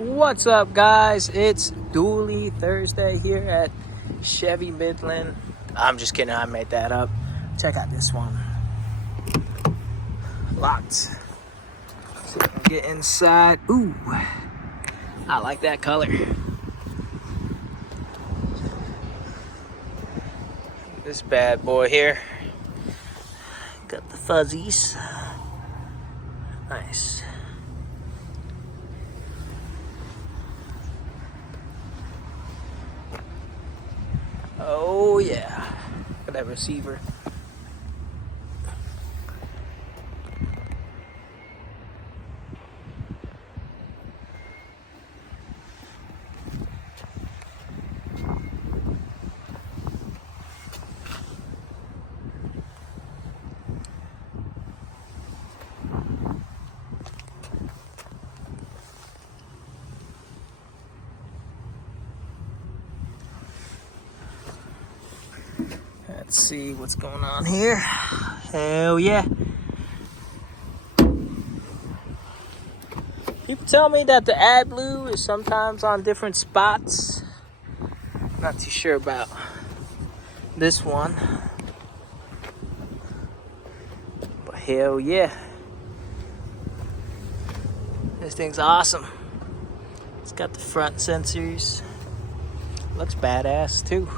What's up, guys? It's Dually Thursday here at Chevy Midland. I'm just kidding, I made that up. Check out this one. Locked. So we can get inside. Ooh, I like that color. This bad boy here. Got the fuzzies. Nice. Oh yeah, look at that receiver. Let's see what's going on here. Hell yeah. People tell me that the AdBlue is sometimes on different spots. Not too sure about this one. But hell yeah. This thing's awesome. It's got the front sensors. Looks badass too.